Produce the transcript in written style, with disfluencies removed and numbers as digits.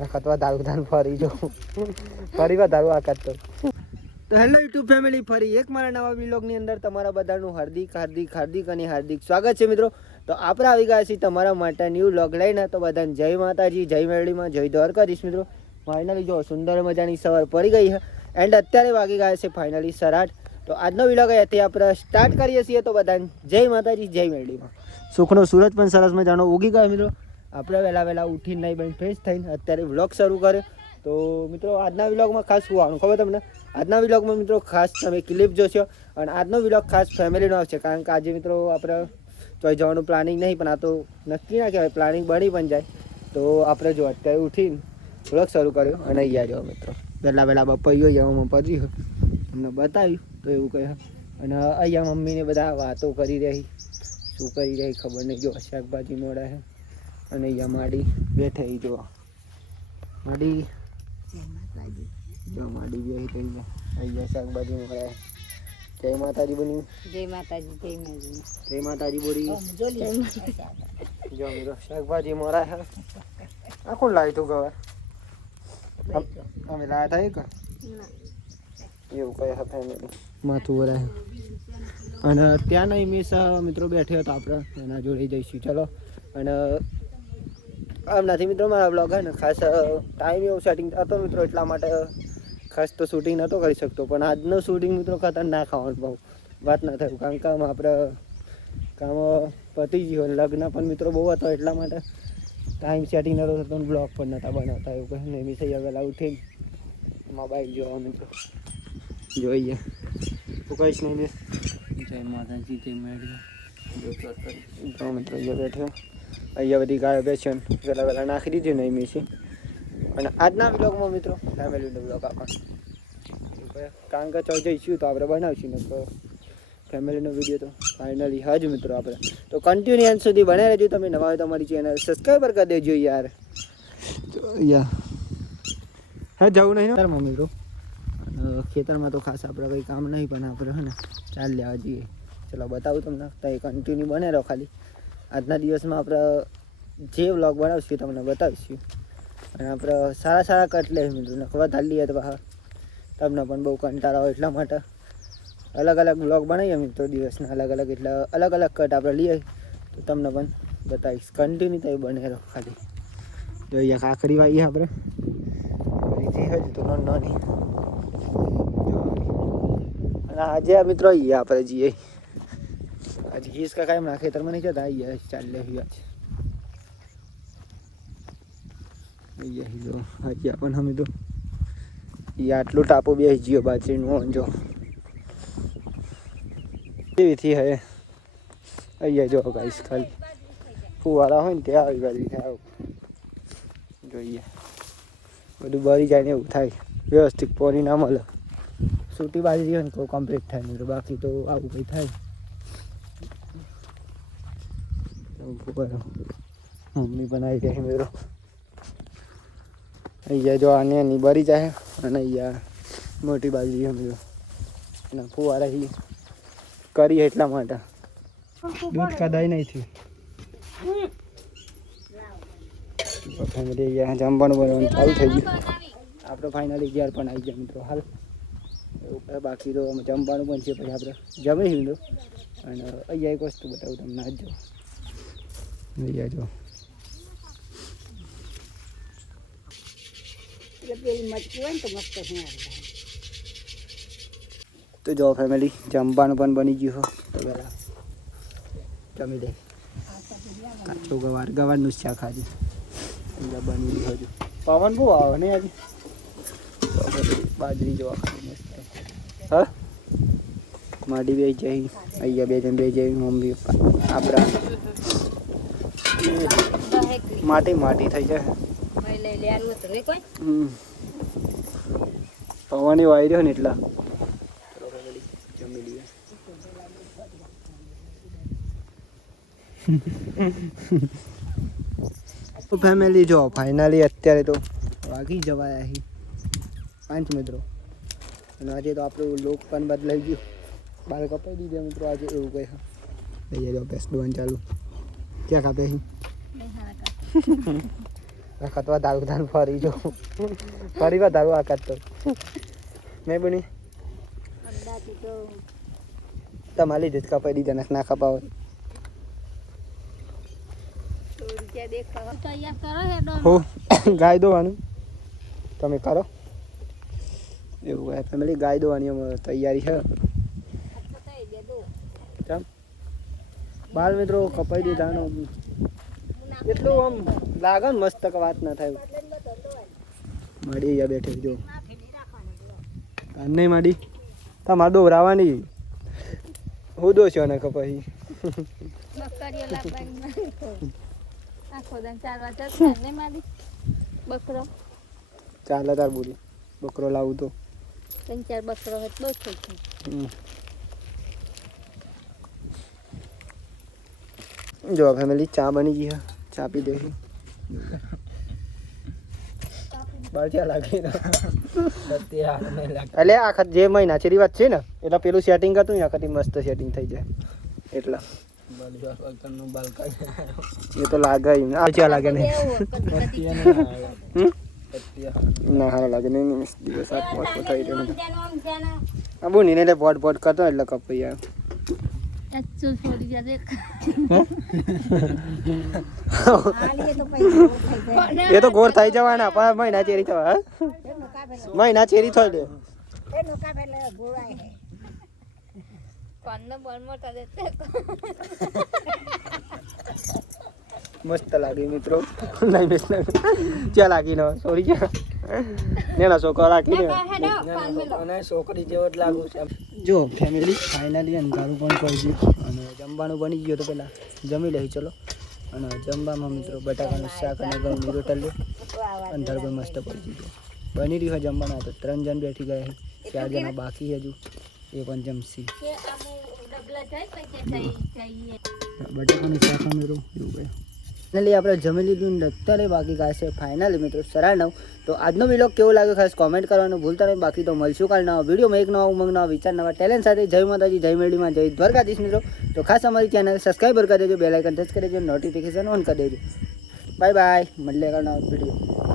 વખત વધારું ફરી જો ફરી વધારું આકાત તો હેલો યુટ્યુબ ફેમિલી, ફરી એક મારા નવા વ્લોગની અંદર તમારા બધાનું હાર્દિક અને હાર્દિક સ્વાગત છે મિત્રો. તો આપણે આવી ગયા છીએ તમારા માટે ન્યૂ વ્લોગ લઈને. તો બધાને જય માતાજી, જય મેરડીમાં, જય દ્વારકાધીશ મિત્રો. ફાઇનલી જો સુંદર મજાની સવાર પડી ગઈ છે એન્ડ અત્યારે વાગી ગયા છે ફાઇનલી 8:30. તો આજનો વ્લોગ અહીંયાથી આપણે સ્ટાર્ટ કરીએ છીએ. તો બધાને જય માતાજી, જય મેરડીમાં. સુખનો સૂરજ પણ સરસ મજાનો ઉગી ગયો મિત્રો. આપણે વહેલા ઉઠીને નહીં બની ફ્રેશ થઈને અત્યારે વ્લોગ શરૂ કર્યો. તો મિત્રો આજના વ્લોગમાં ખાસ શું આવવાનું ખબર તમને? આજના વ્લોગમાં મિત્રો ખાસ તમે ક્લિપ જોશો અને આજનો વ્લોગ ખાસ ફેમિલીનો આવશે. કારણ કે આજે મિત્રો આપણે ચોઈ જવાનું પ્લાનિંગ નહીં, પણ આ તો નક્કી ના કહેવાય, પ્લાનિંગ બની પણ જાય. તો આપણે જો અત્યારે ઉઠીને વ્લોગ શરૂ કર્યો અને અહીંયા જાઓ મિત્રો વહેલા બપૈયો જવામાં પડ્યું તમને બતાવ્યું. તો એવું કહે અને અહીંયા મમ્મીને બધા વાતો કરી રહી, શું કરી રહી ખબર નહીં. જો શાકભાજી મોડા છે અને અહીંયા માડી બેઠે જો માડી જો માડી બી અહીંયા શાકભાજી મોડા. જય માતાજી બની, જય માતાજી, જય મેરડી, જય માતાજી બોલી. જો મિત્રો શાકભાજી મોરા છે. આ કોણ લાવી તું ગવાર? અમે લાયા હતા કે એવું કહે છે ફેમિલી. માથું વરાય અને ત્યાંના ઇમેજ મિત્રો બેઠ્યો હતો, આપણે એના જોડે જઈશું. ચલો. અને આમ નથી મિત્રો મારા બ્લોગ હે ને ખાસ ટાઈમ એવું સેટિંગ હતો મિત્રો, એટલા માટે ખાસ તો શૂટિંગ નહોતો કરી શકતો. પણ આજનું શૂટિંગ મિત્રો ખતરનાક આવવાનું બહુ વાત ના થયું, કારણ કે આપણે કામ પતી ગયું. લગ્ન પણ મિત્રો બહુ હતો, એટલા માટે ટાઈમ સેટિંગ નહોતો થતો, બ્લોગ પણ નહોતા બનાવતા. એવું કહે ને મિસ વહેલા ઉઠીને મોબાઈલ જોવા મિત્રો જોઈએ. તું કહીશ નહીં મિસ? જય માતાજી, જય મેરડી. જો મિત્રો જો બેઠ્યો અહીંયા બધી ગાયો બેસે વહેલા નાખી દીધી નહીં મિસી. અને આજના વ્લોગમાં મિત્રો ફેમિલીનો વ્લોગ આપણને કારણ કે ચોઈ જઈશું તો આપણે બનાવીશું ને તો ફેમિલીનો વિડીયો તો ફાઇનલી હજ મિત્રો આપણે તો કન્ટિન્યુ એન્ડ સુધી બનાવી રહેજો. તમે નવા હોય તો અમારી ચેનલ સબસ્ક્રાઈબર કરી દેજો યાર. હા જવું નહીં ને મમ્મી મિત્રો ખેતરમાં તો ખાસ આપણે કંઈ કામ નહીં, પણ આપણે હે ને ચાલ લેવા જઈએ. ચલો બતાવું તમને, તો એ કન્ટિન્યુ બને રહો. ખાલી આજના દિવસમાં આપણે જે વ્લોગ બનાવીશું તમને બતાવીશું. અને આપણે સારા કટ લે મિત્રો, નખવા ધાર લઈએ તો બહાર તમને પણ બહુ કંટાળા હોય, એટલા માટે અલગ બ્લોગ બનાવીએ મિત્રો દિવસના અલગ એટલે અલગ કટ આપણે લઈએ તો તમને પણ બતાવીશ. કન્ટિન્યુ તો બને રહો. ખાલી જોઈએ કાકરી વાવીએ આપણે હજુ તો નાની. અને આજે મિત્રો આવીએ આપણે જઈએ આજે ઘીસ કાકા એમના ખેતરમાં નહીં જતા, આવીએ ચાલ લે આજે પણ અમે તો આટલું ટાપો બેસી ગયો બાજરીનું. જો એવીથી હે અહીંયા જો ગાઈસ ખાલી ફુવારા હોય ને ત્યાં આવી બાજુ થાય જોઈએ. બધું બળી જાય ને એવું થાય, વ્યવસ્થિત પોરી ના મળે. સૂટી બાજરી હોય ને કોઈ કમ્પ્લીટ થાય નહીં, બાકી તો આવું કંઈ થાય. મમ્મી બનાવી જાય મિત્રો અહીંયા જો આને એની બળી જાય અને અહીંયા મોટી બાજરી મિત્રો અને ફુવારા કરીએ એટલા માટે દૂધ કદાય નહીં થયું. ફેમિલી અહીંયા જમવાનું બનાવવાનું ચાલુ થઈ ગયું. આપણે ફાઇનલી ઘેર પણ આવી ગયા મિત્રો હાલ. એવું બાકી તો જમવાનું પણ છે, પછી આપણે જમી લીધું. અને અહીંયા એક વસ્તુ બતાવું તમને, આજ જો અહીંયા જો તો જો ફેમિલી જમવાનું પણ બની ગયું. તો પહેલાં જમી દે. કાચો ગવારનું શાક આજે બની ગયું. હજુ પવન બહુ આવે ને આજે. બાજરી જોવા ખાલી મસ્ત. હા માડી બે જઈ અહીંયા બે જઈ મમ્મી પપ્પા આપણા માટી થઈ જાય. પવન એવો આવી રહ્યો ને એટલા. જમી લઈએ. ફેમિલી જો ફાઇનલી અત્યારે તો વાગી જવાયા અહીં 5 મિત્રો. અને આજે તો આપણું લોક પણ બદલાઈ ગયું, બાર કપાઈ દીધા મિત્રો આજે એવું કહે. અહીંયા જો પેસ દોવાનું ચાલુ ક્યાં કાપે અહીં ખતવા દારૂ દાન ફરી જો ફરી વાર દારૂ આકાત તો મેં બની તમારી લીધે જ કપાઈ દીધા ના ખપાવ હું ગાય દોવાનું તમે કરો એવું હોય ફેમિલી ગાય દોવાની અમારે તૈયારી છે કેમ બાળ મિત્રો કપાઈ દીધા એટલું આમ લાગે ને મસ્ત કે વાત ના થાય માડી અહીંયા બેઠે જો નહીં માડી તમારે દોરાવાની હું દોસ્યો ને કપાઈ બકરો ચાલે તાર બોલી બકરો લાવું તો 3-4 બકરો હોય તો બહુ થઈ જો ફેમિલી ચા બની ગઈ છે ચા પી દેખી બળ્યા લાગે એટલે આખા જે મહિના ચેરી વાત છે ને એટલે પેલું સેટિંગ હતું ને આખાથી મસ્ત સેટિંગ થઈ જાય એટલા એ તો લાગે આ ચા લાગે નહીં ના હારો લાગે નહીં દિવસ આઠ મોટ થઈ રહ્યો આ બોની ને એટલે બોટ કરતો એટલે કપાઈ યાર એ તો ગોળ થઈ જવાના પણ મહિના ચેરી થવા મહિના ચેરી થઈ દે મસ્ત લાગી મિત્રો ચા લાગી ન સોરી નેના છોકરા રાખી અને છોકરી જેવો જ લાગુ છે જો ફેમિલી ફાઇનલી અંધારું પણ કરી દીધું અને જમવાનું બની ગયું તો પહેલાં જમી લઈ ચલો અને જમવામાં મિત્રો બટાકાનું શાક અને ઘઉંની રોટલી અંધારું પણ મસ્ત પડી દીધું બની રહ્યું છે જમવાનું તો 3 જણ બેઠી ગયા છે 4 જણા બાકી હજુ એ પણ જમશી બટાકાનું શાક અને એવું કહે ફાઇનલી આપણે જમી લીધું ને અત્યારે બાકી ગાય છે ફાઇનલી મિત્રો 9:30 તો આજનો વિલોગ કેવો લાગ્યો ખાસ કોમેન્ટ કરવાનું ભૂલતા નહીં બાકી તો મળશું કાલ નવા વિડીયોમાં એક નવા ઉમંગ નવા વિચાર નવા ટેલેન્ટ સાથે જય માતાજી જય મેળીમાં જય દ્વારકાધીશ મિત્રો તો ખાસ અમારી ચેનલ સબસ્ક્રાઈબર કરી દેજો બેલ આઇકન ટચ કરી દેજો નોટિફિકેશન ઓન કરી દેજો બાય બાય મળીએ કાલ નવા વિડીયો